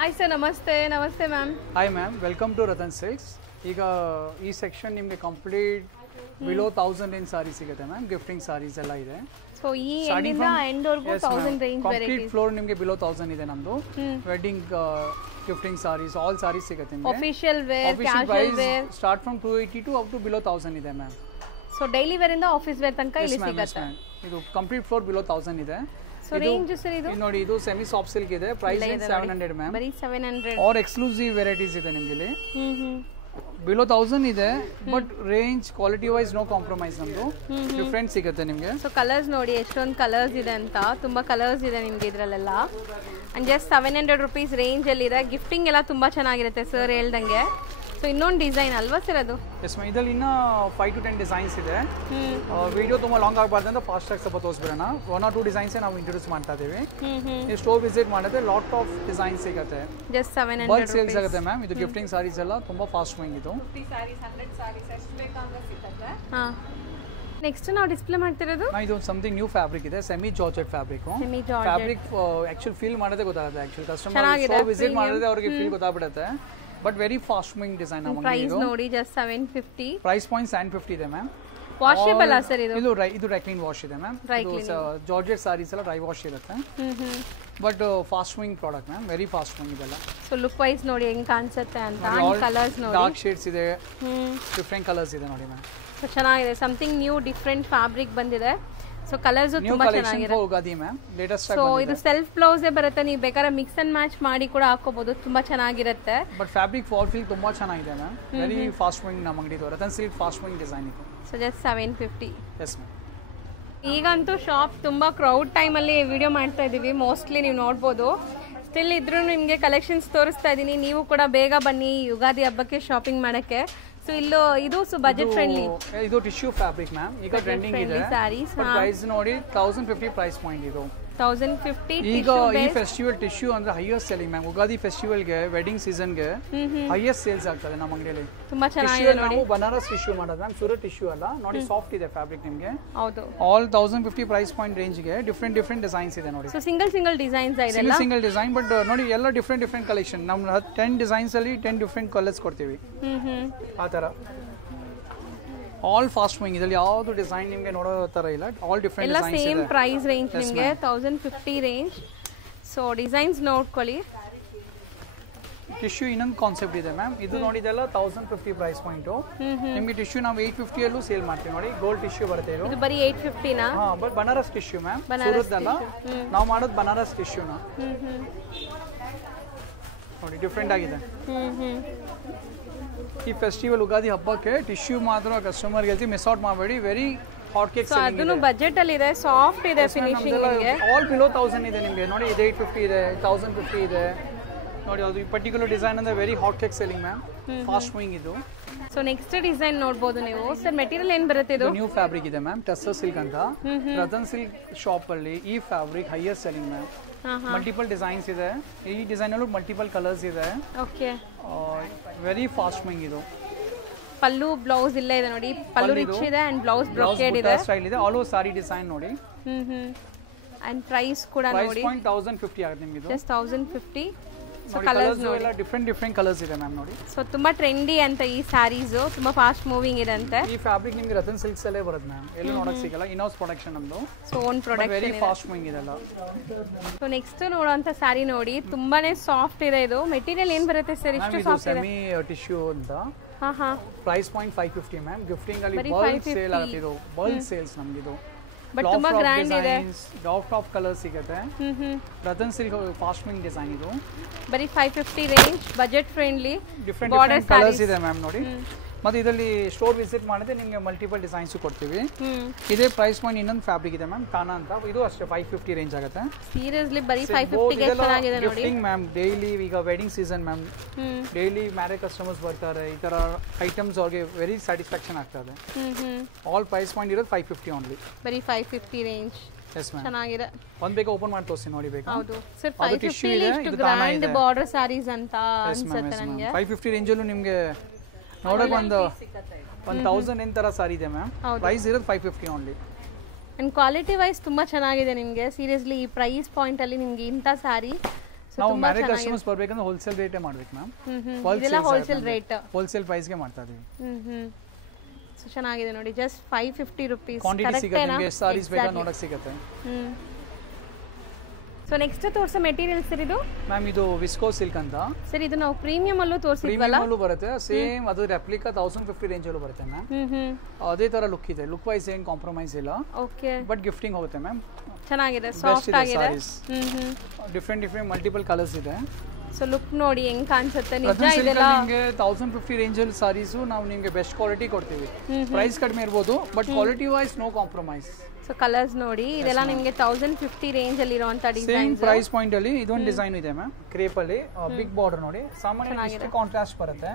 Hi sir, namaste. Namaste ma'am. Hi ma'am, welcome to Ratan Silks. ಈಗ ಈ section ನಿಮಗೆ complete below 1000 range ಸಾರಿ ಸಿಗುತ್ತೆ ma'am. Gifting saris ಎಲ್ಲ ಇದೆ. ಸೊ ಈ ಎಂಡಿಂದ ಎಂಡ್ ವರೆಗೂ 1000 ರೇಂಜ್ ವೆರೈಟೀಸ್. ಕಂಪ್ಲೀಟ್ ಫ್ಲೋರ್ ನಿಮಗೆ ಬಿಲೋ 1000 ಇದೆ ನಮ್ದು. Wedding gifting saris all saris ಸಿಗುತ್ತೆ ನಿಮಗೆ. Official wear, casual wear start from 280 to up to below 1000 ಇದೆ ಮ್ಯಾಮ್. ಸೊ ಡೈಲಿ ವೇರ್ ಇಂದ ಆಫೀಸ್ ವೇರ್ ತನಕ ಇಲ್ಲಿ ಸಿಗುತ್ತೆ. ಇದು ಕಂಪ್ಲೀಟ್ ಫ್ಲೋರ್ ಬಿಲೋ 1000 ಇದೆ. ಸೊ ರೇಂಜ್ ಸರ್ ಇದು ನೋಡಿ, ಇದು ಸೆಮಿ ಸಾಫ್ಟ್ ಸಿಲ್ಕ್ ಇದೆ. Price 700 ma'am. ಬರೀ 700. ಆರ್ ಎಕ್ಸ್ಕ್ಲೂಸಿವ್ ವೆರೈಟೀಸ್ ಇದೆ ನಿಮಗೆ ಇಲ್ಲಿ. ಬಿಲೋ 1000 ಇದೆ, but range quality wise no compromise. ನಮ್ದು ಡಿಫ್ರೆಂಟ್ ಸಿಗುತ್ತೆ ನಿಮಗೆ. ಸೊ ಕಲರ್ಸ್ ನೋಡಿ ಎಷ್ಟೊಂದು ಕಲರ್ಸ್ ಇದೆ ಅಂತ, ತುಂಬಾ ಕಲರ್ಸ್ ಇದೆ ನಿಮಗೆ ಇದರಲ್ಲೆಲ್ಲ. ಅಂಡ್ ಜಸ್ಟ್ 700 ರುಪೀಸ್ ರೇಂಜ್ ಅಲ್ಲಿ ಇದೆ. ಗಿಫ್ಟಿಂಗ್ ಎಲ್ಲ ತುಂಬಾ ಚೆನ್ನಾಗಿರುತ್ತೆ ಸರ್ ಹೇಳ್ದಂಗೆ. ಸೊ ಇನ್ನೊಂದು ಡಿಸೈನ್ ಅಲ್ವಾ ಸರ್ ಅದು? ಎಸ್ ಮ್ಯಾಮ್, ಇದರಲ್ಲಿ ಇನ್ನೂ 5 to 10 ಡಿಸೈನ್ಸ್ ಇದೆ. ವಿಡಿಯೋ ತುಂಬ ಲಾಂಗ್ ಆಗಬಾರ್ದು ಅಂತ ಫಾಸ್ಟ್ ಆಗಿ ಸ್ವಲ್ಪ ತೋರಿಸ್ಬಿಡೋಣ. 1 or 2 ಡಿಸೈನ್ಸ್ ನಾವು ಇಂಟ್ರೊಡ್ಯೂಸ್ ಮಾಡ್ತಾ ಇದ್ದೀವಿ. ನೀವು ಸ್ಟೋರ್ ವಿಸಿಟ್ ಮಾಡಿದ್ರೆ ಲಾಟ್ ಆಫ್ ಡಿಸೈನ್ಸ್ ಸಿಗುತ್ತೆ. ಜಸ್ಟ್ 700 ಬಲ್ಕ್ ಸೇಲ್ಸ್ ಆಗುತ್ತೆ ಮ್ಯಾಮ್. ಇದು ಗಿಫ್ಟಿಂಗ್ ಸಾರೀಸ್ ಎಲ್ಲ ತುಂಬ ಫಾಸ್ಟ್ ಮೂವಿಂಗ್. ಇದು 50 ಸಾರೀಸ್ 100 ಸಾರೀಸ್ ಎಷ್ಟು ಬೇಕಾದ್ರೆ ಸಿಗುತ್ತೆ. ಹಾಂ, ನೆಕ್ಸ್ಟ್ ನಾವು ಡಿಸ್ಪ್ಲೇ ಮಾಡ್ತಿರೋದು ಇದು ಸಮಥಿಂಗ್ ನ್ಯೂ ಫ್ಯಾಬ್ರಿಕ್ ಇದೆ. Semi georgette fabric. Fabric actually feel ಮಾಡೋದೇ ಗೊತ್ತಾಗುತ್ತೆ. ಆಕ್ಚುಲಿ ಕಸ್ಟಮರ್ ಸ್ಟೋರ್ ವಿಸಿಟ್ ಮಾಡಿದ್ರೆ ಅವರಿಗೆ ಫೀಲ್ ಗೊತ್ತಾಗ್ಬಿಡುತ್ತೆ. But very fast moving design. Price ನೋಡಿ ಜಸ್ಟ್ 750. ಪ್ರೈಸ್ ಪಾಯಿಂಟ್ 750 ಇದೆ ಮ್ಯಾಮ್. ವಾಷೇಬಲ್ ಸರ್ ಇದು? ಇದು ಡ್ರೈ ಕ್ಲೀನ್ ವಾಶ್ ಇದೆ ಮ್ಯಾಮ್. ಜಾರ್ಜೆಟ್ ಸಾರೀಸ್ ಎಲ್ಲ ಡ್ರೈ ವಾಶ್ ಇರುತ್ತೆ. But fast moving product ma'am. Very fast moving ಇದೆಲ್ಲ. ಸೊ ಲುಕ್ ವೈಸ್ ನೋಡಿ ಹೆಂಗ್ ಕಾಣಿಸುತ್ತೆ ಅಂತ. ಕಲರ್ಸ್ ನೋಡಿ, ಡಾರ್ಕ್ ಶೇಡ್ಸ್ ಇದೆ, ಡಿಫರೆಂಟ್ ಕಲರ್ಸ್ ಇದೆ ನೋಡಿ ಮ್ಯಾಮ್. ಸೊ ಚೆನ್ನಾಗಿದೆ. ಸಮಥಿಂಗ್ ನ್ಯೂ ಡಿಫರೆಂಟ್ ಫ್ಯಾಬ್ರಿಕ್ ಬಂದಿದೆ. ಸೊ ಕಲರ್ಸ್ ತುಂಬಾ ಚೆನ್ನಾಗಿದೆ. ಹೋಗದಿ ಮ್ಯಾಮ್, ಲೇಟೆಸ್ಟ್ ಸೊ ಇದು ಸೆಲ್ಫ್ ಬ್ಲೌಸ್ ಬರುತ್ತೆ. ನೀವು ಬೇಕಾದ್ರೆ ಮಿಕ್ಸ್ ಅಂಡ್ ಮ್ಯಾಚ್ ಮಾಡಿ ಕೂಡ ಹಾಕೋಬಹುದು. ತುಂಬಾ ಚೆನ್ನಾಗಿರುತ್ತೆ. ಬಟ್ ಫ್ಯಾಬ್ರಿಕ್ ಫಾಲ್ ಫೀಲ್ ತುಂಬಾ ಚೆನ್ನಾಗಿದೆ ಮ್ಯಾಮ್. ವೆರಿ ಫಾಸ್ಟ್ ಮೂವಿಂಗ್ ನಮ್ಮ ಅಂಗಡಿ ಇದು. Ratan silk fast moving design ಇದು. So just 750. Yes ma'am. ಈಗಂತೂ ಶಾಪ್ ತುಂಬಾ ಕ್ರೌಡ್ ಟೈಮಲ್ಲಿ ವಿಡಿಯೋ ಮಾಡ್ತಾ ಇದ್ದೀವಿ. ಮೋಸ್ಟ್ಲಿ ನೀವು ನೋಡ್ಬೋದು. ಸ್ಟಿಲ್ ಇದ್ರೂ ನಿಮಗೆ ಕಲೆಕ್ಷನ್ಸ್ ತೋರಿಸ್ತಾ ಇದ್ದೀನಿ. ನೀವು ಕೂಡ ಬೇಗ ಬನ್ನಿ ಯುಗಾದಿ ಹಬ್ಬಕ್ಕೆ ಶಾಪಿಂಗ್ ಮಾಡೋಕ್ಕೆ. ಸೊ ಇಲ್ಲೋ ಇದು ಬಜೆಟ್ ಫ್ರೆಂಡ್ಲಿ. ಇದು ಟಿಶ್ಯೂ ಫ್ಯಾಬ್ರಿಕ್ ಮ್ಯಾಮ್. ಈಗ ಟ್ರೆಂಡಿಂಗ್ ಇದೆ. ಸ್ಯಾರೀಸ್ ಪ್ರೈಸ್ ನೋಡಿ 1050 ಪ್ರೈಸ್ ಪಾಯಿಂಟ್ ಇದು. 1050. ಈಗ ಈ ಫೆಸ್ಟಿವಲ್ ಟಿಶ್ಯೂ ಅಂದ್ರೆ ಹೈಯೆಸ್ಟ್ ಸೆಲ್ಲಿಂಗ್ ಮ್ಯಾಮ್. ಉಗಾದಿ ಫೆಸ್ಟಿವಲ್ಗೆ, ವೆಡ್ಡಿಂಗ್ ಸೀಸನ್ಗೆ ಹೈಯೆಸ್ಟ್ ಸೇಲ್ಸ್ ಆಗ್ತದೆ ನಮ್ಮ ಅಂಗಡಿಯಲ್ಲಿ. ತುಂಬಾ ಚೆನ್ನಾಗಿದೆ ನೋಡಿ. ನಾವು ಬನಾರಸ್ ಟಿಶ್ಯೂ ಮಾಡೋದು ಮ್ಯಾಮ್, ಸೂರತ್ ಟಿಶ್ಯೂ ಅಲ್ಲ. ನೋಡಿ ಸಾಫ್ಟ್ ಇದೆ ಫ್ಯಾಬ್ರಿಕ್ ನಿಮಗೆ. ಹೌದು. ಆಲ್ 1050 ಪ್ರೈಸ್ ಪಾಯಿಂಟ್ ರೇಂಜ್ಗೆ ಡಿಫರೆಂಟ್ ಡಿಸೈನ್ಸ್ ಇದೆ ನೋಡಿ. ಸೊ ಸಿಂಗಲ್ ಡಿಸೈನ್ಸ್ ಇದೆ. ಸಿಂಗಲ್ ಡಿಸೈನ್, ಬಟ್ ನೋಡಿ ಎಲ್ಲ ಡಿಫರೆಂಟ್ ಕಲೆಕ್ಷನ್. ನಮ್ಮ 10 ಡಿಸೈನ್ಸ್ ಅಲ್ಲಿ 10 ಡಿಫರೆಂಟ್ ಕಲರ್ಸ್ ಕೊಡ್ತೀವಿ. ಆ ಥರ ಆಲ್ ಫಾಸ್ಟ್ ಮೂವಿಂಗ್. ಇದರಲ್ಲಿ ಯಾವುದು ಡಿಸೈನ್ ನಿಮಗೆ ನೋಡೋ ಥರ ಇಲ್ಲ. ಆಲ್ ಡಿಫರೆಂಟ್ ಎಲ್ಲ ಸೇಮ್ ಪ್ರೈಸ್ ರೇಂಜ್ ನಿಮಗೆ 1050 ರೇಂಜ್. ಸೊ ಡಿಸೈನ್ಸ್ ನೋಡ್ಕೊಳ್ಳಿ. ಟಿಶ್ಯೂ ಇನ್ನೊಂದು ಕಾನ್ಸೆಪ್ಟ್ ಇದೆ ಮ್ಯಾಮ್. ಇದು ನೋಡಿದೆಲ್ಲ 1050 ಪ್ರೈಸ್ ಪಾಯಿಂಟು. ನಿಮಗೆ ಟಿಶ್ಯೂ ನಾವು 850 ಅಲ್ಲೂ ಸೇಲ್ ಮಾಡ್ತೀವಿ ನೋಡಿ. ಗೋಲ್ಡ್ ಟಿಶ್ಯೂ ಬರುತ್ತೆ ಇದು. ಬರೀ 850 ನಾ? ಹಾಂ, ಬಟ್ ಬನಾರಸ್ ಟಿಶ್ಯೂ ಮ್ಯಾಮ್. ಸೂರತ್ದಲ್ಲ, ನಾವು ಮಾಡೋದು ಬನಾರಸ್ ಟಿಶ್ಯೂನ ನೋಡಿ. ಡಿಫ್ರೆಂಟ್ ಆಗಿದೆ. ಈ ಫೆಸ್ಟಿವಲ್ ಉಗಾದಿ ಹಬ್ಬಕ್ಕೆ ಟಿಶ್ಯೂ ಮಾತ್ರ ಕಸ್ಟಮರ್ ಹೇಳ್ತೀವಿ, ಮಿಸ್ ಔಟ್ ಮಾಡಬೇಡಿ. Very hot cake. ಅದನ್ನು ಬಜೆಟ್ ಅಲ್ಲಿ ಇದೆ, ಸಾಫ್ಟ್ ಇದೆ ಫಿನಿಶಿಂಗ್. ಆಲ್ ಬಿಲೋ 1000 ಇದೆ ನಿಮಗೆ ನೋಡಿ. ಇದು 850 ಇದೆ, 1050 ಇದೆ ನೋಡಿ. ಅದು ಈ ಪರ್ಟಿಕ್ಯುಲರ್ ಡಿಸೈನ್ ಅಂದ್ರೆ very hot cake selling ma'am. Fast moving ಇದು. ಸೊ ನೆಕ್ಸ್ಟ್ ಡಿಸೈನ್ ನೋಡಬಹುದು ನೀವು. ಸರ್ ಮೆಟೀರಿಯಲ್ ಏನ್ ಬರುತ್ತೆ ಇದು? ನ್ಯೂ ಫ್ಯಾಬ್ರಿಕ್ ಇದೆ ಮ್ಯಾಮ್. ಟಸ್ಸರ್ ಸಿಲ್ಕ್ ಅಂತ. ರತನ್ ಸಿಲ್ಕ್ ಶಾಪ್ ಅಲ್ಲಿ ಈ fabric highest selling ma'am. Multiple designs ಇದೆ. ಈ ಡಿಸೈನ್ ಅಲ್ಲೂ ಮಲ್ಟಿಪಲ್ ಕಲರ್ಸ್ ಇದೆ. ಓಕೆ. ವೆರಿ ಫಾಸ್ಟ್ ಮೂವಿಂಗ್ ಇದು. ಪಲ್ಲು ಬ್ಲೌಸ್ ಇಲ್ಲೇ ಇದೆ ನೋಡಿ. ಪಲ್ಲು ರಿಚ್ ಇದೆ ಅಂಡ್ ಬ್ಲೌಸ್ ಬ್ರೊಕೇಡ್ ಇದೆ. ಸ್ಟೈಲ್ ಇದೆ. ಆಲ್ ಓವರ್ ಸಾರಿ ಡಿಸೈನ್ ನೋಡಿ. ಅಂಡ್ ಪ್ರೈಸ್ ಕೂಡ ನೋಡಿ. ಪ್ರೈಸ್ 1050 ಆಗುತ್ತೆ ನಿಮಗೆ ಇದು. ಜಸ್ಟ್ 1050. ಸೊ ಕಲರ್ಸ್ ಎಲ್ಲ ಡಿಫರೆಂಟ್ ಕಲರ್ಸ್ ಇದೆ ಮ್ಯಾಮ್ ನೋಡಿ. ಸೊ ತುಂಬಾ ಟ್ರೆಂಡಿ ಅಂತ ಈ ಸ್ಯಾರೀಸ್. ತುಂಬಾ ಫಾಸ್ಟ್ ಮೂವಿಂಗ್ ಇದೆ ಅಂತೆ. ಈ ಫ್ಯಾಬ್ರಿಕ್ ನಿಮಗೆ ರತನ್ ಸಿಲ್ಕ್ಸ್ ಅಲ್ಲೇ ಬರುತ್ತೆ ಮ್ಯಾಮ್. ಎಲ್ಲೂ ನೋಡಕ್ಕೆ ಸಿಗಲ್ಲ. ಇನೌಸ್ ಪ್ರೊಡಕ್ಷನ್ ನಮ್ದು. So own production. Very fast moving ಇದೆಲ್ಲ. ಸೊ ನೆಕ್ಸ್ಟ್ ನೋಡುವಂತ ಸ್ಯಾರಿ ನೋಡಿ. ತುಂಬಾನೇ ಸಾಫ್ಟ್ ಇದೆ ಇದು. ಮೆಟೀರಿಯಲ್ ಏನ್ ಬರುತ್ತೆ ಸರ್? ಇಷ್ಟು ಸಾಫ್ಟ್ ಇದೆ. ಸೆಮಿ ಟಿಶ್ಯೂ ಅಂತ. ಹಾ. Price point 550 ma'am. ಗಿಫ್ಟಿಂಗ್ ಅಲ್ಲಿ ಬಲ್ಕ್ ಸೇಲ್ ಆಗುತ್ತೆ ಇದು. ಬಲ್ಕ್ ಸೇಲ್ಸ್ ನಮ್ಗೆ ಇದು. ಬಟ್ ತುಂಬಾ ಗ್ರ್ಯಾಂಡ್ ಇದೆ. ಡಾಫ್ಟ್ ಆಫ್ ಕಲರ್ ಸಿಗುತ್ತೆ. Ratan silk fast moving design ಇದು. ಬರೀ 550 range, budget friendly. Different colours ಇದೆ ಮ್ಯಾಮ್ ನೋಡಿ. ಮತ್ತೆ ಇದರಲ್ಲಿ ಸ್ಟೋರ್ ವಿಸಿಟ್ ಮಾಡಿದ್ರೆ ನಿಮಗೆ ಮಲ್ಟಿಪಲ್ ಡಿಸೈನ್ಸ್ ಕೊಡ್ತೀವಿ. ಇದೇ ಪ್ರೈಸ್ ಪಾಯಿಂಟ್ ಇನ್ನೊಂದು ಫ್ಯಾಬ್ರಿಕ್ ಇದೆ ಮ್ಯಾಮ್, ಕಾನಾ ಅಂತ. ಇದು ಅಷ್ಟೇ 550 ರೇಂಜ್ ಆಗುತ್ತೆ. ಸೀರಿಯಸ್ಲಿ ಬರೀ 550 ಗೆ ಚೆನ್ನಾಗಿದೆ ನೋಡಿ. Gifting ma'am. ಡೈಲಿ ಈಗ wedding season ma'am. Daily marriage customers ಬರ್ತಾರೆ. ಈ ತರ ಐಟಮ್ಸ್ ಅವ್ರಿಗೆ ವೆರಿ ಸ್ಯಾಟಿಸ್ಫ್ಯಾಕ್ಷನ್ ಆಗ್ತದೆ. ಆಲ್ ಪ್ರೈಸ್ ಪಾಯಿಂಟ್ ಇರೋದು 550 ಓನ್ಲಿ. ಬರೀ 550 ರೇಂಜ್. Yes ma'am. ಚೆನ್ನಾಗಿದೆ. ಒಂದು ಬೇಗ ಓಪನ್ ಮಾಡಿ ತೋರಿಸಿ ನೋಡಿ ಬೇಕಾ? ಹೌದು ಸರ್. 550 ಇಷ್ಟು ಗ್ರ್ಯಾಂಡ್ ಬಾರ್ಡರ್ ಸಾರೀಸ್ ಅಂತ ಅನ್ಸುತ್ತೆ ನನಗೆ. 550 ರೇಂಜ್ ಅಲ್ಲೂ ನಿಮಗೆ ನೋಡಕ್ಕೆ ಒಂದು 1000 ಏನ್ ತರ ಸಾರಿ ಇದೆ ಮ್ಯಾಮ್. ಪ್ರೈಸ್ ಇರೋದು 550 ಓನ್ಲಿ. ಅಂಡ್ ಕ್ವಾಲಿಟಿ ವೈಸ್ ತುಂಬಾ ಚೆನ್ನಾಗಿದೆ ನಿಮಗೆ. ಸೀರಿಯಸ್ಲಿ ಈ ಪ್ರೈಸ್ ಪಾಯಿಂಟ್ ಅಲ್ಲಿ ನಿಮಗೆ ಇಂಥ ಸಾರಿ ನಾವು ಮ್ಯಾರೇಜ್ ಕಸ್ಟಮರ್ಸ್ ಬರಬೇಕಂದ್ರೆ ಹೋಲ್ಸೇಲ್ ರೇಟೇ ಮಾಡ್ಬೇಕು ಮ್ಯಾಮ್. ಇದೆಲ್ಲ ಹೋಲ್ಸೇಲ್ ರೇಟ್, ಹೋಲ್ಸೇಲ್ ಪ್ರೈಸ್ಗೆ ಮಾಡ್ತಾ ಇದೀವಿ. ಸೊ ಚೆನ್ನಾಗಿದೆ ನೋಡಿ, ಜಸ್ಟ್ 550 rupees. ಕ್ವಾಂಟಿಟಿ ಸಿಗುತ್ತೆ ನಿಮಗೆ, ಸಾರೀಸ್ ಬೇಕಾದ್ರೆ ನೋಡಕ್ಕೆ ಸಿಗುತ್ತೆ. ಸೊ ನೆಕ್ಸ್ಟ್ ತೋರಿಸೋ ಮೆಟೀರಿಯಲ್ ಸರ್ ಇದು ಮ್ಯಾಮ್ ಇದು ವಿಸ್ಕೋ ಸಿಲ್ಕ್ ಅಂತ ಸರ್. ಇದು ನಾವು ಪ್ರೀಮಿಯಂ ಅಲ್ಲೂ ತೋರಿಸಿದ್ವಲ್ಲ, ಪ್ರೀಮಿಯಂ ಅಲ್ಲೂ ಬರುತ್ತೆ ಸೇಮ್, ಅದು ರೆಪ್ಲಿಕಾ 1050 ರೇಂಜ್ ಅಲ್ಲೂ ಬರುತ್ತೆ ಮ್ಯಾಮ್. ಅದೇ ತರ ಲುಕ್ ಇದೆ, ಲುಕ್ ವೈಸ್ ಏನು ಕಾಂಪ್ರಮೈಸ್ ಇಲ್ಲ. ಓಕೆ, ಬಟ್ ಗಿಫ್ಟಿಂಗ್ ಹೋಗುತ್ತೆ ಮ್ಯಾಮ್. ಚೆನ್ನಾಗಿದೆ, ಸಾಫ್ಟ್ ಆಗಿದೆ. ಡಿಫ್ರೆಂಟ್ ಮಲ್ಟಿಪಲ್ ಕಲರ್ಸ್ ಇದೆ. ಸೊ ಲುಕ್ ನೋಡಿ ಹೆಂಗ್ ಕಾಣಿಸುತ್ತೆ. ನಿಜ ಇದೆಲ್ಲ ನಿಮಗೆ 1050 ರೇಂಜ್ ಅಲ್ಲಿ ಸಾರೀಸ್ ನಾವು ನಿಮಗೆ ಬೆಸ್ಟ್ ಕ್ವಾಲಿಟಿ ಕೊಡ್ತೀವಿ. ಪ್ರೈಸ್ ಕಡಿಮೆ ಇರಬಹುದು but quality wise no compromise. So colours ನೋಡಿ, ಇದೆಲ್ಲ ನಿಮಗೆ 1050 ರೇಂಜ್ ಅಲ್ಲಿ ಇರುವಂತ ಡಿಸೈನ್. ಸೇಮ್ ಪ್ರೈಸ್ ಪಾಯಿಂಟ್ ಅಲ್ಲಿ ಇದೊಂದು ಡಿಸೈನ್ ಇದೆ ಮ್ಯಾಮ್, ಕ್ರೇಪ್ ಅಲ್ಲಿ ಬಿಗ್ ಬಾರ್ಡರ್ ನೋಡಿ. ಸಾಮಾನ್ಯ ಇಷ್ಟು ಕಾಂಟ್ರಾಸ್ಟ್ ಬರುತ್ತೆ,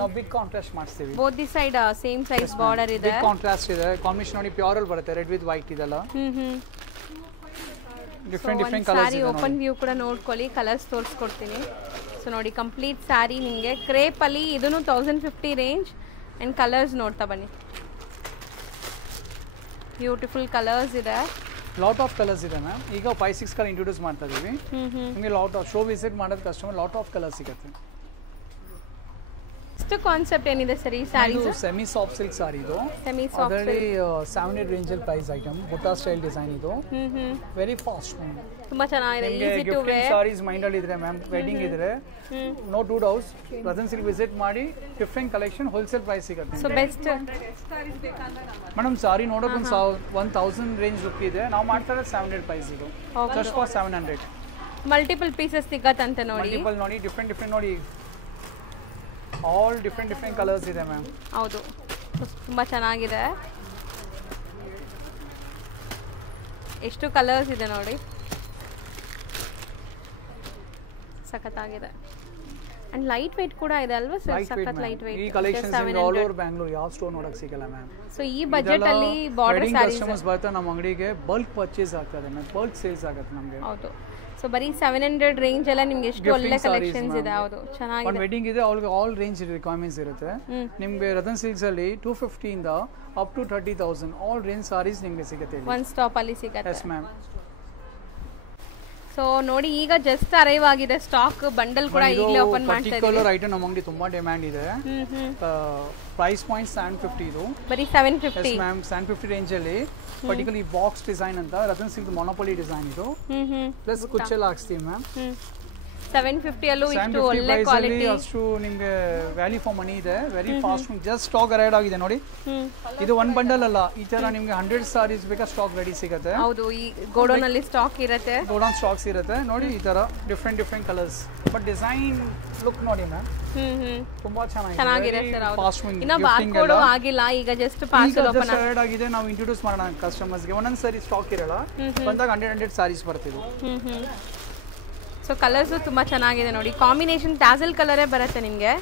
ನಾವು ಬಿಗ್ ಕಾಂಟ್ರಾಸ್ಟ್ ಮಾಡಿಸ್ತೀವಿ. Both the side same size border ಇದೆ, ಬಿಗ್ ಕಾಂಟ್ರಾಸ್ಟ್ ಇದೆ. ಕಾಂಬಿನೇಷನ್ ನೋಡಿ ಪ್ಯೂರ್ ಅಲ್ಲಿ ಬರುತ್ತೆ, ರೆಡ್ ವಿತ್ ವೈಟ್ ಇದೆಲ್ಲ. ಡಿಫ್ರೆಂಟ್ ಕಲರ್ಸ್ ಇದೆ. ಓಪನ್ ವ್ಯೂ ಕೂಡ ನೋಡ್ಕೊಳ್ಳಿ, ಕಲರ್ಸ್ ತೋರಿಸ್ಕೊಡ್ತೀನಿ. ಸೊ ನೋಡಿ ಕಂಪ್ಲೀಟ್ ಸ್ಯಾರಿ ನಿಮಗೆ ಕ್ರೇಪ್ ಅಲ್ಲಿ, ಇದನ್ನು 1050 ರೇಂಜ್. ಅಂಡ್ ಕಲರ್ಸ್ ನೋಡ್ತಾ ಬನ್ನಿ, ಬ್ಯೂಟಿಫುಲ್ ಕಲರ್ಸ್ ಇದೆ. ಲಾಟ್ ಆಫ್ ಕಲರ್ಸ್ ಇದೆ ಮ್ಯಾಮ್. ಈಗ 5-6 ಕಲರ್ ಇಂಟ್ರೊಡ್ಯೂಸ್ ಮಾಡ್ತಾ ಇದೀವಿ. ನಿಮಗೆ ಲಾಟ್ ಆಫ್ ಶೋ ವಿಸಿಟ್ ಮಾಡೋದು ಕಸ್ಟಮರ್, ಲಾಟ್ ಆಫ್ ಕಲರ್ ಸಿಗುತ್ತೆ. ನೆಕ್ಸ್ಟ್ ಕಾನ್ಸೆಪ್ಟ್ ಏನಿದೆ ಸರ್ ಈ saris? Semi soft silk sari ಇದು. ಸೆಮಿ ಸಾಫ್ಟ್ ಅದರಲ್ಲಿ 700 ರೇಂಜ್ ಅಲ್ಲಿ ಪ್ರೈಸ್ ಐಟಮ್, ಬುಟ್ಟಾ ಸ್ಟೈಲ್ ಡಿಸೈನ್ ಇದು. ವೆರಿ ಫಾಸ್ಟ್ ಮ್ಯಾಮ್, ತುಂಬಾ ಚೆನ್ನಾಗಿದೆ, easy to wear. Saris mind ಅಲ್ಲಿ ಇದ್ರೆ ಮ್ಯಾಮ್, ವೆಡ್ಡಿಂಗ್ ಇದ್ರೆ ನೋ ಟೂ ಡೌಟ್ಸ್ ಪ್ರೆಸೆನ್ಸ್ ಇಲ್ಲಿ ವಿಸಿಟ್ ಮಾಡಿ. ಡಿಫ್ರೆಂಟ್ ಕಲೆಕ್ಷನ್ ಹೋಲ್ಸೇಲ್ ಪ್ರೈಸ್ ಸಿಗುತ್ತೆ. ಸೊ ಬೆಸ್ಟ್ ಮೇಡಮ್ ಸಾರಿ ನೋಡೋಕೆ ಒಂದು 1000 ರೇಂಜ್ ಲುಕ್ ಇದೆ, ನಾವು ಮಾಡ್ತಾ ಇರೋದು 700 ಪ್ರೈಸ್ ಇದು, ಜಸ್ಟ್ ಫಾರ್ 700. ಮಲ್ಟಿಪಲ್ ಪೀಸಸ್ ಸಿಗತ್ತಂತೆ ನೋಡಿ. ಮಲ್ಟಿಪಲ್ ನೋಡಿ, ಡಿಫ್ರೆಂಟ್ ನೋಡಿ, ಆಲ್ ಡಿಫ್ರೆಂಟ್ ಕಲರ್ಸ್ ಇದೆ ಮ್ಯಾಮ್. ಹೌದು, ತುಂಬಾ ಚೆನ್ನಾಗಿದೆ. ಎಷ್ಟು ಕಲರ್ಸ್ ಇದೆ ನೋಡಿ, ಸಖತ್ತಾಗಿದೆ. ಅಂಡ್ ಲೈಟ್ ವೇಟ್ ಕೂಡ ಇದೆ ಅಲ್ವಾ ಸರ್? ಸಖತ್ ಲೈಟ್ ವೇಟ್. ಈ ಕಲೆಕ್ಷನ್ಸ್ ಆಲ್ ಓವರ್ ಬ್ಯಾಂಗ್ಳೂರ್ ಯಾವ ಸ್ಟೋರ್ ನೋಡಕ್ಕೆ ಸಿಗಲ್ಲ ಮ್ಯಾಮ್. ಸೊ ಈ ಬಜೆಟ್ ಅಲ್ಲಿ ಬಾರ್ಡರ್ ಸ್ಯಾರೀಸ್ ಕಸ್ಟಮರ್ಸ್ ಬರ್ತಾರೆ ನಮ್ಮ ಅಂಗಡಿಗೆ, ಬಲ್ಕ್ ಪರ್ಚೇಸ್ ಆಗ್ತದೆ ಮ್ಯಾಮ್, ಬಲ್ಕ್ ಸೇಲ್ಸ್ ಆಗುತ್ತೆ ನಮಗೆ. ಹೌದು, ಸೊ ಬರೀ 700 ರೇಂಜ್ ಎಲ್ಲ ನಿಮ್ಗೆ ಎಷ್ಟು ಒಳ್ಳೆ ಕಲೆಕ್ಷನ್ಸ್ ಇದೆ. ಹೌದು, ಚೆನ್ನಾಗಿದೆ. ಒಂದು ವೆಡ್ಡಿಂಗ್ ಇದೆ, ಅವ್ರಿಗೆ ಆಲ್ ರೇಂಜ್ ರಿಕ್ವೈರ್ಮೆಂಟ್ಸ್ ಇರುತ್ತೆ. ನಿಮಗೆ ರತನ್ ಸಿಲ್ಕ್ಸ್ ಅಲ್ಲಿ 250 ಇಂದ up to 30,000 all range saris ನಿಮಗೆ ಸಿಗುತ್ತೆ, ಒನ್ ಸ್ಟಾಪ್ ಅಲ್ಲಿ ಸಿಗುತ್ತೆ. Yes ma'am. ಸೊ ನೋಡಿ ಈಗ ಜಸ್ಟ್ ಅರೈವ್ ಆಗಿದೆ ಸ್ಟಾಕ್, ಬಂಡಲ್ ಕೂಡ ಈಗಲೇ ಓಪನ್ ಮಾಡ್ತಾ ಇದ್ದೀವಿ. ಪರ್ಟಿಕ್ಯುಲರ್ ಐಟಮ್ ನಮ್ಮ ಅಂಗಡಿ ತುಂಬಾ ಡಿಮ್ಯಾಂಡ್ ಇದೆ. ಪ್ರೈಸ್ ಪಾಯಿಂಟ್ 750 ಇದು, ಬರೀ 750. ಎಸ್ ಮ್ಯಾಮ್, 750 ರೇಂಜ್ ಅಲ್ಲಿ ಪರ್ಟಿಕ್ಯುಲರ್ಲಿ ಬಾಕ್ಸ್ ಡಿಸೈನ್ ಅಂತ ರತನ್ ಸಿಲ್ಕ್ ಮೊನೋಪೊಲಿ ಡಿಸೈನ್ ಇದು. ಪ್ಲಸ್ ಕುಚ್ಚೆಲ್ಲ ಹಾಕ್ಸ್ತೀವಿ ಮ್ಯಾಮ್. 750 ಅಲ್ಲೂ ಇಷ್ಟು ಒಳ್ಳೆ ಕ್ವಾಲಿಟಿ, ಅಷ್ಟು ನಿಮಗೆ ವ್ಯಾಲ್ಯೂ ಫಾರ್ ಮನಿ ಇದೆ. Very fast, just stock arrive ಆಗಿದೆ ನೋಡಿ. ಇದು ಒನ್ ಬಂಡಲ್ ಅಲ್ಲ, ಈ ತರ ನಿಮಗೆ 100 ಸಾರೀಸ್ ಬೇಕಾ ಸ್ಟಾಕ್ ರೆಡಿ ಸಿಗುತ್ತೆ. ಹೌದು, ಈ ಗೋಡೌನ್ ಅಲ್ಲಿ ಸ್ಟಾಕ್ ಇರುತ್ತೆ, ಗೋಡೌನ್ ಸ್ಟಾಕ್ಸ್ ಇರುತ್ತೆ ನೋಡಿ. ಈ ತರ different colours, but design look ನೋಡಿ ಮ್ಯಾಮ್, ತುಂಬಾ ಚೆನ್ನಾಗಿದೆ ಸರ್. ಫಾಸ್ಟ್ ಮೂವಿಂಗ್, ಇನ್ನ ಬಾರ್ಕೋಡ್ ಆಗಿಲ್ಲ, ಈಗ ಜಸ್ಟ್ ಪಾರ್ಸಲ್ ಓಪನ್ ಆಗಿದೆ. ನಾವು ಇಂಟ್ರೊಡ್ಯೂಸ್ ಮಾಡೋಣ ಕಸ್ಟಮರ್ಸ್ ಗೆ. ಒಂದೊಂದು ಸಾರಿ ಸ್ಟಾಕ್ ಇರಲ್ಲ, ಬಂದಾಗ 100 ಸಾರೀಸ್ ಬರ್ತಿದ್ವು. ಸೊ ಕಲರ್ಸು ತುಂಬ ಚೆನ್ನಾಗಿದೆ ನೋಡಿ, ಕಾಂಬಿನೇಷನ್ ಟ್ಯಾಸಲ್ ಕಲರೇ ಬರುತ್ತೆ ನಿಮಗೆ.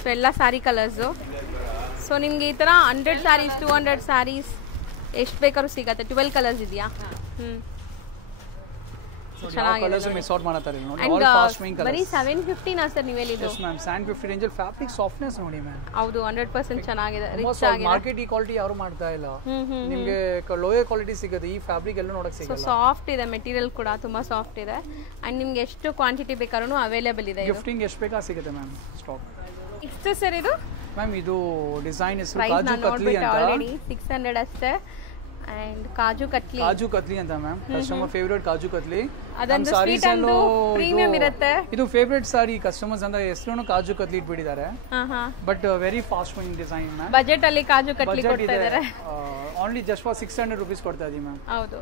ಸೊ ಎಲ್ಲ ಸ್ಯಾರಿ ಕಲರ್ಸು. ಸೊ ನಿಮಗೆ ಈ ಥರ 100 ಸ್ಯಾರೀಸ್ 200 ಸ್ಯಾರೀಸ್ ಎಷ್ಟು ಬೇಕಾದ್ರೂ ಸಿಗುತ್ತೆ. 12 ಕಲರ್ಸ್ ಇದೆಯಾ? ಚೆನ್ನಾಗಿದೆ. ಮಿಸ್ ಔಟ್ ಮಾಡತಾರೆ ನೋಡಿ, ಆಲ್ ಫಾಸ್ಟ್ ಮೂವಿಂಗ್ ಕಲರ್ಸ್. ಬರೀ 750 ನಾ ಸರ್ ನೀವು ಹೇಳಿದ್ದು? ಎಸ್ ಮ್ಯಾಮ್, 750 ರೇಂಜ್ ಅಲ್ಲಿ ಫ್ಯಾಬ್ರಿಕ್ ಸಾಫ್ಟ್ನೆಸ್ ನೋಡಿ ಮ್ಯಾಮ್. ಹೌದು, 100% ಚೆನ್ನಾಗಿದೆ, ರಿಚ್ ಆಗಿದೆ. ಮಾರ್ಕೆಟ್ ಈ ಕ್ವಾಲಿಟಿ ಯಾರು ಮಾಡ್ತಾ ಇಲ್ಲ, ನಿಮಗೆ ಲೋಯರ್ ಕ್ವಾಲಿಟಿ ಸಿಗುತ್ತೆ. ಈ ಫ್ಯಾಬ್ರಿಕ್ ಎಲ್ಲೂ ನೋಡಕ್ಕೆ ಸಿಗಲ್ಲ. ಸೊ ಸಾಫ್ಟ್ ಇದೆ, ಮೆಟೀರಿಯಲ್ ಕೂಡ ತುಂಬಾ ಸಾಫ್ಟ್ ಇದೆ. ಅಂಡ್ ನಿಮ್ಗೆ ಎಷ್ಟು ಕ್ವಾಂಟಿಟಿ ಬೇಕಾದ್ರೂ ಅವೈಲೇಬಲ್ ಇದೆ. ಗಿಫ್ಟಿಂಗ್ ಎಷ್ಟು ಬೇಕಾ ಸಿಗುತ್ತೆ ಮ್ಯಾಮ್ ಸ್ಟಾಕ್. ಎಷ್ಟು ಸರ್ ಇದು? ಮ್ಯಾಮ್ ಇದು ಡಿಸೈನ್ ಹೆಸರು ಕಾಜು ಕತ್ಲಿ ಅಂತ. ಆಲ್ರೆಡಿ 600 ಅಷ್ಟೇ. ಅಂಡ್ ಕಾಜು ಕತ್ಲಿ ಅಂತ ಮ್ಯಾಮ್, ಕಸ್ಟಮರ್ ಫೇವರೇಟ್ ಕಾಜು ಕತ್ಲಿ. ಅದೊಂದು ಸ್ವೀಟ್ ಅಂಡ್ ಪ್ರೀಮಿಯಂ ಇರುತ್ತೆ. ಇದು ಫೇವರೇಟ್ ಸಾರಿ ಕಸ್ಟಮರ್ಸ್ ಅಂತ ಹೆಸರು ಕಾಜು ಕತ್ಲಿ ಇಟ್ಬಿಟ್ಟಿದ್ದಾರೆ. But very fast moving design ma'am. Budget ಅಲ್ಲಿ ಕಾಜು ಕತ್ಲಿ ಕೊಡ್ತಾ ಇದ್ದಾರೆ. ಓನ್ಲಿ ಜಸ್ಟ್ ಫಾರ್ 600 ರೂಪೀಸ್ ಕೊಡ್ತಾ ಇದೀವಿ ಮ್ಯಾಮ್. ಹೌದು.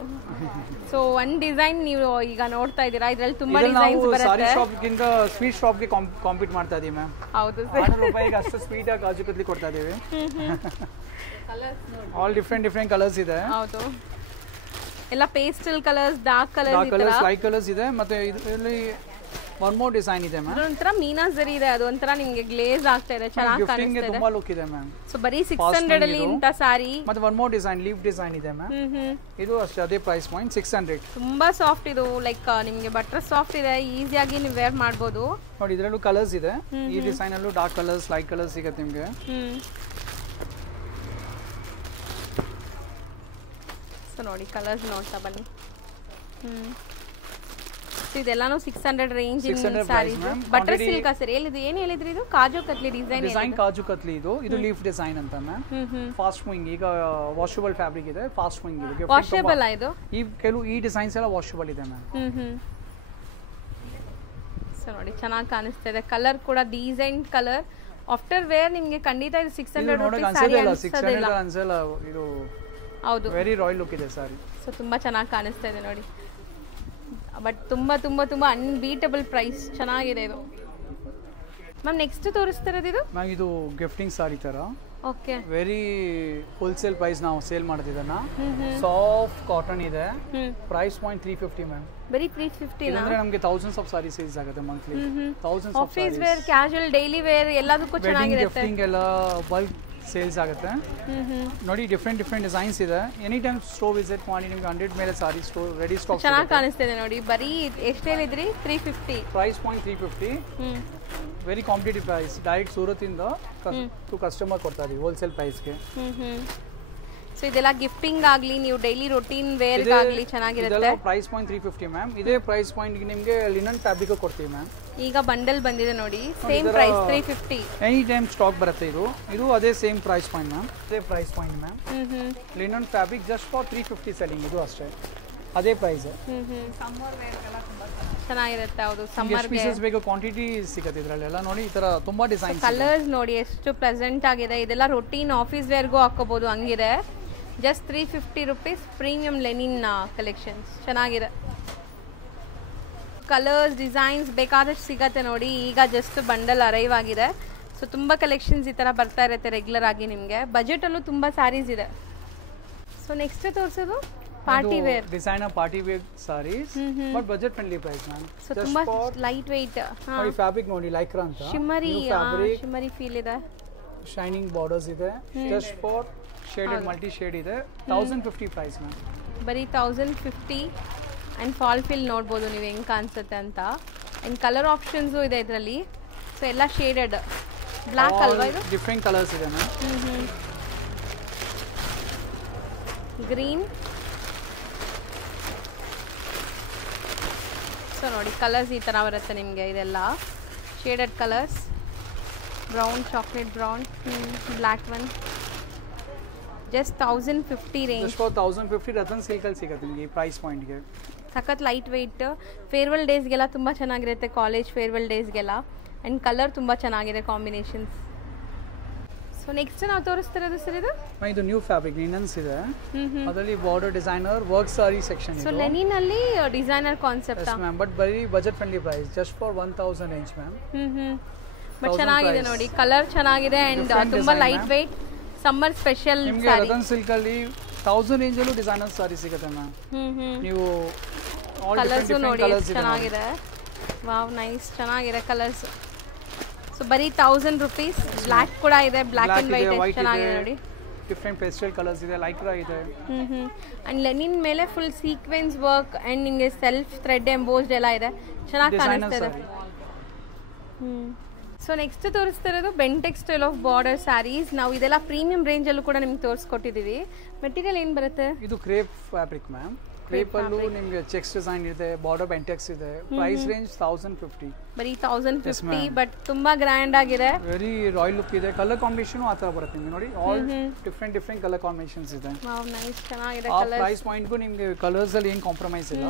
ಸೊ ಒನ್ ಡಿಸೈನ್ ನೀವು ಈಗ ನೋಡ್ತಾ ಇದ್ದೀರಾ, ಇದರಲ್ಲಿ ತುಂಬಾ ಡಿಸೈನ್ಸ್ ಬರುತ್ತೆ. ಸಾರಿ ಶಾಪ್ ಗಿಂತ ಸ್ವೀಟ್ ಶಾಪ್ ಗೆ ಕಾಂಪೀಟ್ ಮಾಡ್ತಾ ಇದೀವಿ ಮ್ಯಾಮ್. ಹೌದು ಸರ್, 100 ರೂಪಾಯಿಗೆ ಅಷ್ಟು ಸ್ವೀಟ್ ಆಗಿ ಕಾಜು ಕತ್ಲಿ ಕೊಡ್ತಾ ಇದೀವಿ. ಆಲ್ ಡಿಫ್ರೆಂಟ್ ಕಲರ್ಸ್ ಇದೆ. ಹೌದು, ಎಲ್ಲ pastel colours, dark colours, light colours ಇದೆ. ಮತ್ತೆ ಇದರಲ್ಲಿ ಒನ್ ಮೋರ್ ಡಿಸೈನ್ ಇದೆ ಮ್ಯಾಮ್. ಒಂಥರ ಮೀನಾ ಜರಿ ಇದೆ, ಅದು ಒಂಥರ ನಿಮಗೆ ಗ್ಲೇಸ್ ಆಗ್ತಾ ಇದೆ, ಚೆನ್ನಾಗಿ ಕಾಣಿಸ್ತಾ ಇದೆ. ತುಂಬಾ ಲುಕ್ ಇದೆ ಮ್ಯಾಮ್. ಸೊ ಬರೀ 600 ಅಲ್ಲಿ ಇಂತ ಸಾರಿ. ಮತ್ತೆ one more design, leaf design ಇದೆ ಮ್ಯಾಮ್. ಇದು ಅಷ್ಟೇ, ಅದೇ ಪ್ರೈಸ್ ಪಾಯಿಂಟ್ 600. ತುಂಬಾ ಸಾಫ್ಟ್ ಇದು, ಲೈಕ್ ನಿಮಗೆ ಬಟರ್ ಸಾಫ್ಟ್ ಇದೆ, ಈಸಿಯಾಗಿ ನೀವು ವೇರ್ ಮಾಡಬಹುದು ನೋಡಿ. ಇದರಲ್ಲೂ ಕಲರ್ಸ್ ಇದೆ, ಈ ಡಿಸೈನ್ ಅಲ್ಲೂ ಡಾರ್ಕ್ ಕಲರ್ಸ್, ಲೈಟ್ ಕಲರ್ಸ್ ಸಿಗುತ್ತೆ ನಿಮಗೆ. ಸೊ ನೋಡಿ ಕಲರ್ಸ್ ನೋಡ್ತಾ ಬನ್ನಿ. ಇದೆಲ್ಲಾನು 600 range 600 saris price, ma'am. Butter Quantity- silk sir ಏನು ಹೇಳಿದ್ರಿ ಇದು ಕಾಜು ಕತ್ಲಿ ಡಿಸೈನ್ ಕಾಜು ಕತ್ಲಿ ಇದು ಲೀಫ್ ಡಿಸೈನ್ ಅಂತ ಮ್ಯಾಮ್. ಫಾಸ್ಟ್ ಮೂವಿಂಗ್, ಈಗ ವಾಷಬಲ್ ಫ್ಯಾಬ್ರಿಕ್ ಇದೆ, ಫಾಸ್ಟ್ ಮೂವಿಂಗ್ ಇದೆ. ವಾಷೇಬಲ್ ಇದು ಈ ಡಿಸೈನ್ಸ್ ಎಲ್ಲ ವಾಷಬಲ್ ಇದೆ ಮ್ಯಾಮ್. ಸೊ ನೋಡಿ ಚೆನ್ನಾಗಿ ಕಾಣಿಸ್ತಾ ಇದೆ. ಕಲರ್ ಕೂಡ ಡಿಸೈನ್ ಕಲರ್. ಆಫ್ಟರ್ ವೇರ್ ನಿಮಗೆ ಖಂಡಿತ ಇದು 600 ನೋಡೋಕೆ ರೂಪೀಸ್ ಸ್ಯಾರಿ ಅನ್ಸೋದಿಲ್ಲ, 600 ಅನ್ಸಲ್ಲ. ಇದು ಹೌದು, ವೆರಿ ರಾಯಲ್ ಲುಕ್ ಇದೆ ಸಾರಿ. ಸೊ ತುಂಬಾ ಚೆನ್ನಾಗಿ ಕಾಣಿಸ್ತಾ ಇದೆ ನೋಡಿ. ಬಟ್ ತುಂಬಾ ತುಂಬಾ ತುಂಬಾ ಅನ್ಬೀಟಬಲ್ ಪ್ರೈಸ್, ಚೆನ್ನಾಗಿದೆ ಇದು. ಮ್ಯಾಮ್ ನೆಕ್ಸ್ಟ್ ತೋರಿಸ್ತಿರೋದು ಇದು ಮ್ಯಾಮ್ ಇದು ಗಿಫ್ಟಿಂಗ್ ಸಾರಿ ತರ, ಓಕೆ. ವೆರಿ ಹೋಲ್ಸೇಲ್ ಪ್ರೈಸ್ ನಾವು ಸೇಲ್ ಮಾಡ್ತಿದ್ದನ್ನ. ಸಾಫ್ಟ್ ಕಾಟನ್ ಇದೆ, ಪ್ರೈಸ್ ಪಾಯಿಂಟ್ 350 ಮ್ಯಾಮ್. ಬರೀ 350 ನಾ? ಅಂದ್ರೆ ನಮಗೆ ಥೌಸಂಡ್ಸ್ ಆಫ್ ಸಾರಿ ಸೇಲ್ಸ್ ಆಗುತ್ತೆ monthly. Thousands of office wear, casual, daily wear ಎಲ್ಲದಕ್ಕೂ ಚೆನ್ನಾಗಿರುತ್ತೆ. ಗಿಫ್ಟಿಂಗ್ ಎಲ್ಲ ಬಲ್ಕ್ ಸೇಲ್ಸ್ ಆಗುತ್ತೆ. ನೋಡಿ ಡಿಫ್ರೆಂಟ್ ಡಿಸೈನ್ಸ್ ಇದೆ. ಎನಿ ಟೈಮ್ ಸ್ಟೋರ್ ವಿಸಿಟ್ ಮಾಡಿ, ನಿಮ್ಗೆ 100 ಮೇಲೆ ಸಾರಿ ಸ್ಟೋರ್ ರೆಡಿ ಸ್ಟಾಕ್ ಚೆನ್ನಾಗಿ ಕಾಣಿಸ್ತಿದೆ ನೋಡಿ. ಬರೀ ಎಷ್ಟು ಹೇಳಿದ್ರಿ? 350. Price point 350. Very competitive price. Direct Surat ಇಂದ ಟು ಕಸ್ಟಮರ್ ಕೊಡ್ತಾ ಇದೀವಿ ಹೋಲ್ಸೇಲ್ ಪ್ರೈಸ್ಗೆ. ಸೊ ಇದೆಲ್ಲ ಗಿಫ್ಟಿಂಗ್ ಆಗಲಿ, ನೀವು ಡೈಲಿ ರೊಟೀನ್ ವೇರ್ ಆಗಲಿ ಚೆನ್ನಾಗಿರುತ್ತೆ. Price point 350 ma'am. ಇದೇ ಪ್ರೈಸ್ ಪಾಯಿಂಟ್ ನಿಮಗೆ ಲಿನನ್ ಫ್ಯಾಬ್ರಿಕ್ ಕೊಡ್ತೀವಿ ಮ್ಯಾಮ್. ಈಗ ಬಂಡಲ್ ಬಂದಿದೆ ನೋಡಿ, same price 350. Any time stock ಬರುತ್ತೆ ಇದು ಅದೇ ಸೇಮ್ ಪ್ರೈಸ್ ಪಾಯಿಂಟ್ ಮ್ಯಾಮ್. ಅದೇ price point ma'am. Linen fabric just for 350 selling, ಇದು ಅಷ್ಟೇ, ಅದೇ ಪ್ರೈಸ್. ಚೆನ್ನಾಗಿರುತ್ತೆ. ಹೌದು, ಎಷ್ಟು ಸಮ್ಮರ್ ಪೀಸಸ್ ಬೇಕು ಕ್ವಾಂಟಿಟಿ ಸಿಗುತ್ತೆ ಇದರಲ್ಲೆಲ್ಲ. ನೋಡಿ ಈ ತರ ತುಂಬಾ ಡಿಸೈನ್ಸ್. ಕಲರ್ಸ್ ನೋಡಿ ಎಷ್ಟು ಪ್ರೆಸೆಂಟ್ ಆಗಿದೆ. ಇದೆಲ್ಲ ರೊಟೀನ್ ಆಫೀಸ್ ವೇರ್ಗೂ ಹಾಕೋಬಹುದು, ಹಂಗಿದೆ. Just 350 rupees. Premium linen collections ಚೆನ್ನಾಗಿದೆ. ಕಲರ್ಸ್ ಡಿಸೈನ್ಸ್ ಬೇಕಾದಷ್ಟು ಸಿಗತ್ತೆ ನೋಡಿ. ಈಗ ಜಸ್ಟ್ ಬಂಡಲ್ ಅರೈವ್ ಆಗಿದೆ. ಸೊ ತುಂಬ ಕಲೆಕ್ಷನ್ಸ್ ಈ ಥರ ಬರ್ತಾ ಇರುತ್ತೆ ರೆಗ್ಯುಲರ್ ಆಗಿ ನಿಮಗೆ. ಬಜೆಟಲ್ಲೂ ತುಂಬ ಸ್ಯಾರೀಸ್ ಇದೆ. ಸೊ ನೆಕ್ಸ್ಟ್ ತೋರಿಸೋದು party wear designer party wear saris, but budget friendly price ma'am. So ತುಂಬ ಲೈಟ್ ವೆಯ್ಟ್. ನೋಡಿ ಫ್ಯಾಬ್ರಿಕ್ ನೋಡಿ, ಲೈಕ್ರಾ ಅಂತ ಶಿಮ್ಮರಿ ಫೀಲ್ ಇದೆ. ಶೈನಿಂಗ್ ಬಾರ್ಡರ್ಸ್ ಇದೆ, just for shaded multi shade ಇದೆ. 1050 ಪ್ರೈಸ್ ಮ್ಯಾಮ್. ಬರೀ 1050. ಆ್ಯಂಡ್ ಫಾಲ್ ಫಿಲ್ ನೋಡ್ಬೋದು ನೀವು ಹೆಂಗೆ ಕಾಣಿಸುತ್ತೆ ಅಂತ. ಆ್ಯಂಡ್ ಕಲರ್ ಆಪ್ಷನ್ಸು ಇದೆ ಇದರಲ್ಲಿ. ಸೊ ಎಲ್ಲ ಶೇಡೆಡ್ ಬ್ಲ್ಯಾಕ್ ಅಲ್ವಾ ಇದು? ಡಿಫ್ರೆಂಟ್ ಕಲರ್ಸ್ ಇದೆ ಮ್ಯಾಮ್. ಗ್ರೀನ್. ಸೊ ನೋಡಿ ಕಲರ್ಸ್ ಈ ಥರ ಬರುತ್ತೆ ನಿಮಗೆ. ಇದೆಲ್ಲ shaded colours. Brown, chocolate brown, black one. Just 1050 range. Just for 1050 Ratan ಸಿಲ್ಕಲ್ಲಿ ಸಿಗುತ್ತೆ ನಿಮಗೆ ಈ ಪ್ರೈಸ್ ಪಾಯಿಂಟ್ಗೆ. ಸಖತ್ ಲೈಟ್ ವೆಯ್ಟ್. ಫೇರ್ವೆಲ್ ಡೇಸ್ಗೆಲ್ಲ ತುಂಬ ಚೆನ್ನಾಗಿರುತ್ತೆ, ಕಾಲೇಜ್ ಫೇರ್ವೆಲ್ ಡೇಸ್ಗೆಲ್ಲ. ಆ್ಯಂಡ್ ಕಲರ್ ತುಂಬ ಚೆನ್ನಾಗಿದೆ, ಕಾಂಬಿನೇಷನ್ಸ್. ಸೊ ನೆಕ್ಸ್ಟ್ ನಾವು ತೋರಿಸ್ತಿರೋದು ಸರ್ ಇದು ನ್ಯೂ ಫ್ಯಾಬ್ರಿಕ್ ಲಿನನ್ಸ್ ಇದೆ. ಅದರಲ್ಲಿ border designer work sari section. So linen ಅಲ್ಲಿ ಡಿಸೈನರ್ ಕಾನ್ಸೆಪ್ಟ್ ಮ್ಯಾಮ್, ಬಟ್ ಬರೀ budget friendly price, just for 1000 range ma'am. But ಚೆನ್ನಾಗಿದೆ ನೋಡಿ, ಕಲರ್ ಚೆನ್ನಾಗಿದೆ ಆ್ಯಂಡ್ ತುಂಬ ಲೈಟ್ ವೆಯ್ಟ್. ಸಮ್ಮರ್ ಸ್ಪೆಷಲ್ ನಿಮಗೆ ರತನ್ ಸಿಲ್ಕ್ ಅಲ್ಲಿ 1000 ರೇಂಜ್ ಅಲ್ಲೂ ಡಿಸೈನರ್ ಸಾರಿ ಸಿಗುತ್ತೆ ಮ್ಯಾಮ್. ನೀವು ಕಲರ್ಸ್ ನೋಡಿ ಎಷ್ಟು ಚೆನ್ನಾಗಿದೆ. ವಾವ್, ನೈಸ್, ಚೆನ್ನಾಗಿದೆ ಕಲರ್ಸ್. ಸೊ ಬರೀ 1000 ರೂಪೀಸ್. ಬ್ಲ್ಯಾಕ್ ಕೂಡ ಇದೆ, ಬ್ಲ್ಯಾಕ್ ಅಂಡ್ ವೈಟ್ ಚೆನ್ನಾಗಿದೆ ನೋಡಿ. ಡಿಫ್ರೆಂಟ್ ಪೇಸ್ಟಲ್ ಕಲರ್ಸ್ ಇದೆ, ಲೈಕ್ರಾ ಇದೆ. ಅಂಡ್ ಲೆನಿನ್ ಮೇಲೆ ಫುಲ್ ಸೀಕ್ವೆನ್ಸ್ ವರ್ಕ್ ಅಂಡ್ ನಿಮಗೆ ಸೆಲ್ಫ್ ಥ್ರೆಡ್ ಎಂಬೋಸ್ಡ್ ಎಲ್ಲ ಇದೆ, ಚೆನ್ನಾಗಿ ಕಾಣಿಸ್ತಾ ಇದೆ. ಸೊ ನೆಕ್ಸ್ಟ್ ತೋರಿಸ್ತಿರೋದು ಬೆಂಟೆಕ್ ಸ್ಟೈಲ್ ಆಫ್ ಬಾರ್ಡರ್ ಸ್ಯಾರೀಸ್. ನಾವು ಇದೆಲ್ಲ ಪ್ರೀಮಿಯಂ ರೇಂಜ್ ಅಲ್ಲೂ ಕೂಡ ನಿಮ್ಗೆ ತೋರಿಸ್ಕೊಟ್ಟಿದ್ದೀವಿ. ಮೆಟೀರಿಯಲ್ ಏನು ಬರುತ್ತೆ? ಇದು ಕ್ರೇಪ್ ಫ್ಯಾಬ್ರಿಕ್ ಮ್ಯಾಮ್. ಕ್ರೇಪ್ ಅಲ್ಲೂ ನಿಮಗೆ ಚೆಕ್ಸ್ ಡಿಸೈನ್ ಇದೆ, ಬಾರ್ಡರ್ ಬೆಂಟೆಕ್ಸ್ ಇದೆ. Price range 1050. ಬರೀ 1050. ಬಟ್ ತುಂಬಾ ಗ್ರ್ಯಾಂಡ್ ಆಗಿದೆ, ವೆರಿ ರಾಯಲ್ ಲುಕ್ ಇದೆ. ಕಲರ್ ಕಾಂಬಿನೇಷನ್ ಆ ತರ ಬರುತ್ತೆ ನಿಮಗೆ ನೋಡಿ. ಆಲ್ ಡಿಫ್ರೆಂಟ್ ಕಲರ್ ಕಾಂಬಿನೇಷನ್ಸ್ ಇದೆ. ವಾವ್, ನೈಸ್, ಚೆನ್ನಾಗಿದೆ ಆ ಕಲರ್. ಪ್ರೈಸ್ ಪಾಯಿಂಟ್ಗೂ ನಿಮಗೆ ಕಲರ್ಸ್ ಅಲ್ಲಿ ಏನು ಕಾಂಪ್ರಮೈಸ್ ಇಲ್ಲ.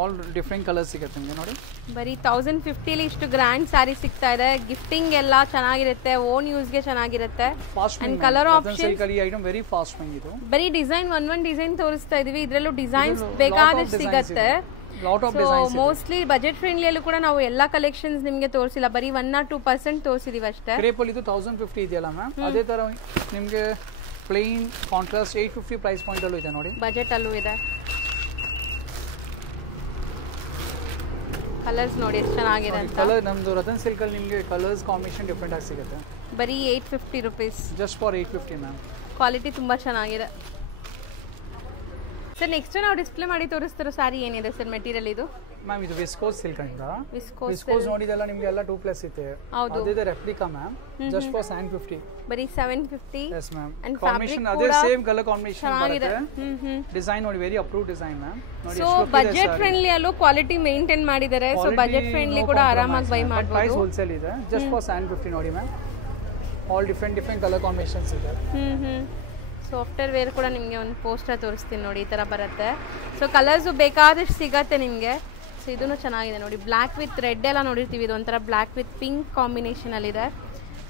ಆಲ್ ಡಿಫ್ರೆಂಟ್ ಕಲರ್ಸ್ ಸಿಗುತ್ತೆ ನಿಮಗೆ ನೋಡಿ. ಬರೀ 1050 ಲಿ ಇಷ್ಟು ಗ್ರ್ಯಾಂಡ್ ಸ್ಯಾರಿ ಸಿಗ್ತಾ ಇದೆ. ಗಿಫ್ಟಿಂಗ್ ಎಲ್ಲ ಚೆನ್ನಾಗಿರುತ್ತೆ, ಓನ್ ಯೂಸ್ಗೆ ಚೆನ್ನಾಗಿರುತ್ತೆ. And colour option item very fast moving ಇದು. ಬರೀ ಡಿಸೈನ್ ಒಂದ್ ಡಿಸೈನ್ ತೋರಿಸ್ತಾ ಇದೀವಿ. ಇದರಲ್ಲೂ ಡಿಸೈನ್ಸ್ ಬೇಕಾದಷ್ಟು ಸಿಗತ್ತೆ. ಮೋಸ್ಟ್ಲಿ ಬಜೆಟ್ ಫ್ರೆಂಡ್ಲಿ ಅಲ್ಲೂ ಕೂಡ ನಾವು ಎಲ್ಲಾ ಕಲೆಕ್ಷನ್ಸ್ ನಿಮಗೆ ತೋರಿಸಿಲ್ಲ, ಬರೀ 1 or 2% ತೋರಿಸಿದೀವಿ ಅಷ್ಟೇ. ಕ್ರೇಪ್ ಅಲ್ಲಿ ಇದು 1050 ಇದೆಯಲ್ಲ ಮ್ಯಾಮ್, ಅದೇ ತರ ನಿಮಗೆ ಪ್ಲೇನ್ ಕಾಂಟ್ರಾಸ್ಟ್ 850 ಪ್ರೈಸ್ ಪಾಯಿಂಟ್ ಅಲ್ಲೂ ಇದೆ ನೋಡಿ. ಬಜೆಟ್ ಅಲ್ಲೂ ಇದೆ. ಕಲರ್ಸ್ ನೋಡಿ ಎಷ್ಟು ಚೆನ್ನಾಗಿದೆ ಅಂತ. ಕಲರ್ ನಮ್ದು ರತನ್ ಸಿಲ್ಕ್ ಅಲ್ಲಿ ನಿಮಗೆ ಕಲರ್ಸ್ ಕಾಂಬಿನೇಷನ್ ಡಿಫ್ರೆಂಟ್ ಆಗಿ ಸಿಗುತ್ತೆ. ಬರೀ 850 rupees. Just for 850 ma'am. Quality ತುಂಬಾ ಚೆನ್ನಾಗಿದೆ. ಸರ್ ನೆಕ್ಸ್ಟ್ ನಾವು ಡಿಸ್ಪ್ಲೇ ಮಾಡಿ ತೋರಿಸ್ತಿರೋ ಸ್ಯಾರಿ ಏನಿದೆ ಸರ್ ಮೆಟೀರಿಯಲ್ ಇದು? ಮ್ಯಾಮ್ ಇದು ವಿಸ್ಕೋಸ್ ಸಿಲ್ಕ್ ಅಂತ. ವಿಸ್ಕೋಸ್ ವಿಸ್ಕೋಸ್ ನೋಡಿದೆಲ್ಲ ನಿಮಗೆ ಎಲ್ಲ 2+ ಇದೆ. ಹೌದು. ಅದಿದೆ ರೆಪ್ಲಿಕಾ ಮ್ಯಾಮ್, ಜಸ್ಟ್ ಫಾರ್ 750. ಬರೀ 750. Yes ma'am. And ಕಾಂಬಿನೇಷನ್ ಅದೇ ಸೇಮ್ ಕಲರ್ ಕಾಂಬಿನೇಷನ್ ಬರುತ್ತೆ. ಡಿಸೈನ್ ನೋಡಿ ವೆರಿ ಅಪ್ರೂವ್ ಡಿಸೈನ್ ಮ್ಯಾಮ್. ನೋಡಿ ಸೊ ಬಜೆಟ್ ಫ್ರೆಂಡ್ಲಿ ಅಲ್ಲೂ ಕ್ವಾಲಿಟಿ ಮೇಂಟೈನ್ ಮಾಡಿದ್ದಾರೆ. ಸೊ ಬಜೆಟ್ ಫ್ರೆಂಡ್ಲಿ ಕೂಡ ಆರಾಮಾಗಿ ಬೈ ಮಾಡಬಹುದು. ಪ್ರೈಸ್ ಹೋಲ್ಸೇಲ್ ಇದೆ, ಜಸ್ಟ್ ಫಾರ್ 750 ನೋಡಿ ma'am. All different colour combinations ಇದೆ. ಸಾಫ್ಟ್ವೇರ್ ವೇರ್ ಕೂಡ ನಿಮಗೆ ಒಂದು ಪೋಸ್ಟರ್ ತೋರಿಸ್ತೀನಿ ನೋಡಿ, ಈ ಥರ ಬರುತ್ತೆ. ಸೊ ಕಲರ್ಸು ಬೇಕಾದಷ್ಟು ಸಿಗತ್ತೆ ನಿಮಗೆ. ಸೊ ಇದೂ ಚೆನ್ನಾಗಿದೆ ನೋಡಿ, ಬ್ಲ್ಯಾಕ್ ವಿತ್ ರೆಡ್ ಎಲ್ಲ ನೋಡಿರ್ತೀವಿ, ಇದು ಒಂಥರ ಬ್ಲ್ಯಾಕ್ ವಿತ್ ಪಿಂಕ್ ಕಾಂಬಿನೇಷನಲ್ಲಿದೆ.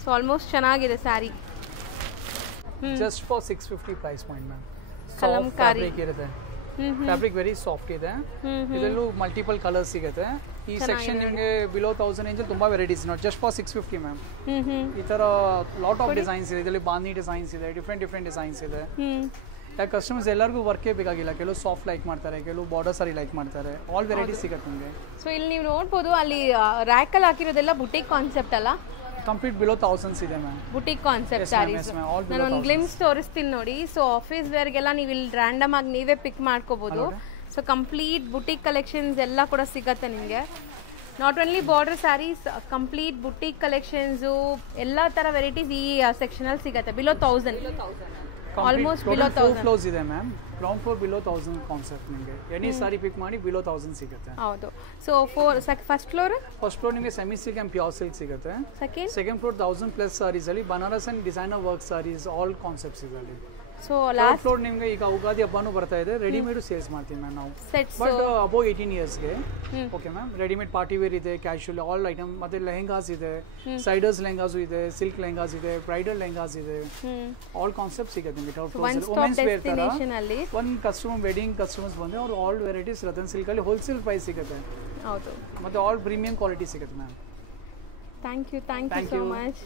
ಸೊ ಆಲ್ಮೋಸ್ಟ್ ಚೆನ್ನಾಗಿದೆ saree. Just for 650 price point ma'am. Kalamkari ಇರುತ್ತೆ, ಫ್ಯಾಬ್ರಿಕ್ ವೆರಿ ಸಾಫ್ಟ್ ಇದೆ. ಇದರಲ್ಲೂ ಮಲ್ಟಿಪಲ್ ಕಲರ್ಸ್ ಸಿಗುತ್ತೆ. ಈ ಸೆಕ್ಷನ್ ನಿಮಗೆ ಬಿಲೋ 1000 ರೇಂಜ್ ತುಂಬಾ ವೆರೈಟೀಸ್ ನೋಡಿ, ಜಸ್ಟ್ ಫಾರ್ 650 ಮ್ಯಾಮ್. ಈ ತರ ಲಾಟ್ ಆಫ್ ಡಿಸೈನ್ಸ್ ಇದೆ ಇದರಲ್ಲಿ. ಬಾಂದಿ ಡಿಸೈನ್ಸ್ ಇದೆ, ಡಿಫ್ರೆಂಟ್ ಡಿಸೈನ್ಸ್ ಇದೆ. ಯಾಕೆ ಕಸ್ಟಮರ್ಸ್ ಎಲ್ಲರಿಗೂ ವರ್ಕೇ ಬೇಕಾಗಿಲ್ಲ, ಕೆಲವು ಸಾಫ್ಟ್ ಲೈಕ್ ಮಾಡ್ತಾರೆ, ಕೆಲವು ಬಾರ್ಡರ್ ಸಾರಿ ಲೈಕ್ ಮಾಡ್ತಾರೆ. ಆಲ್ ವೆರೈಟೀಸ್ ಸಿಗುತ್ತೆ ನಿಮಗೆ. ಸೊ ಇಲ್ಲಿ ನೀವು ನೋಡ್ಬೋದು, ಅಲ್ಲಿ ರ್ಯಾಕಲ್ಲಿ ಹಾಕಿರೋದೆಲ್ಲ ಬುಟಿಕ್ ಕಾನ್ಸೆಪ್ಟ್ ಅಲ್ಲ, ಕಂಪ್ಲೀಟ್ ಬಿಲೋ 1000s ಇದೆ ಮ್ಯಾಮ್. Boutique concept saris. ನಾನು ಒಂದು ಗ್ಲಿಮ್ಸ್ ತೋರಿಸ್ತೀನಿ ನೋಡಿ. ಸೊ ಆಫೀಸ್ ವೇರ್ಗೆಲ್ಲ ನೀವು ಇಲ್ಲಿ ರ್ಯಾಂಡಮ್ ಆಗಿ ನೀವೇ ಪಿಕ್ ಮಾಡ್ಕೋಬಹುದು. ಸೊ ಕಂಪ್ಲೀಟ್ ಬುಟಿಕ್ ಕಲೆಕ್ಷನ್ಸ್ ಎಲ್ಲ ಕೂಡ ಸಿಗತ್ತೆ ನಿಮಗೆ. Not only border saris, complete boutique collections ಎಲ್ಲ ಥರ ವೆರೈಟೀಸ್ ಈ ಸೆಕ್ಷನಲ್ಲಿ ಸಿಗತ್ತೆ. ಬಿಲೋ 1000, ಆಲ್ಮೋಸ್ಟ್ ಬಿಲೋ 1000 ಫ್ಲೋರ್ಸ್ ಇದೆ ma'am. Ground floor below 1000 concept ನಿಮಗೆ. ಎನಿ ಸಾರಿ ಪಿಕ್ ಮಾಡಿ ಬಿಲೋ 1000 ಸಿಗುತ್ತೆ. ಹೌದು. ಸೊ ಫಸ್ಟ್ ಫ್ಲೋರ್ ನಿಮಗೆ semi silk and pure silk ಸಿಗುತ್ತೆ. ಸೆಕೆಂಡ್ ಫ್ಲೋರ್ 1000+ ಸಾರೀಸ್ ಅಲ್ಲಿ Banaras and designer work saris, all concepts ಇದೆ ಅಲ್ಲಿ. ಸೊ ಲಾಸ್ಟ್ ಫ್ಲೋರ್ ನಿಮಗೆ ಈಗ ಉಗಾದಿ ಹಬ್ಬನೂ ಬರ್ತಾ ಇದೆ, ರೆಡಿಮೇಡ್ ಸೇಲ್ಸ್ ಮಾಡ್ತೀವಿ ಮ್ಯಾಮ್ ನಾವು. ಬಟ್ ಅಬೌವ್ 18 ಇಯರ್ಸ್ಗೆ. Okay ma'am. Readymade party wear ಇದೆ, ಕ್ಯಾಶುವಲ್ ಆಲ್ ಐಟಮ್, ಮತ್ತೆ ಲೆಹಂಗಾಸ್ ಇದೆ, ಸೈಡರ್ಸ್ ಲೆಹಂಗಾಸು ಇದೆ, ಸಿಲ್ಕ್ ಲೆಹಂಗಾಸ್ ಇದೆ, ಬ್ರೈಡಲ್ ಲೆಹಂಗಾಸ್ ಇದೆ, ಆಲ್ ಕಾನ್ಸೆಪ್ಟ್ ಸಿಗುತ್ತೆ ನಿಮಗೆ. ಥರ್ಡ್ ಫ್ಲೋರ್ ವುಮೆನ್ಸ್ ವೇರ್ ತರ ಒಂದು ಕಸ್ಟಮರ್ ವೆಡ್ಡಿಂಗ್ ಕಸ್ಟಮರ್ಸ್ ಬಂದ್ರೆ ಅವ್ರು ಆಲ್ ವೆರೈಟೀಸ್ ರತನ್ ಸಿಲ್ಕ್ ಅಲ್ಲಿ ಹೋಲ್ಸೇಲ್ ಪ್ರೈಸ್ ಸಿಗುತ್ತೆ. ಹೌದು. ಮತ್ತೆ ಆಲ್ ಪ್ರೀಮಿಯಂ ಕ್ವಾಲಿಟಿ ಸಿಗುತ್ತೆ ma'am. Thank you so much.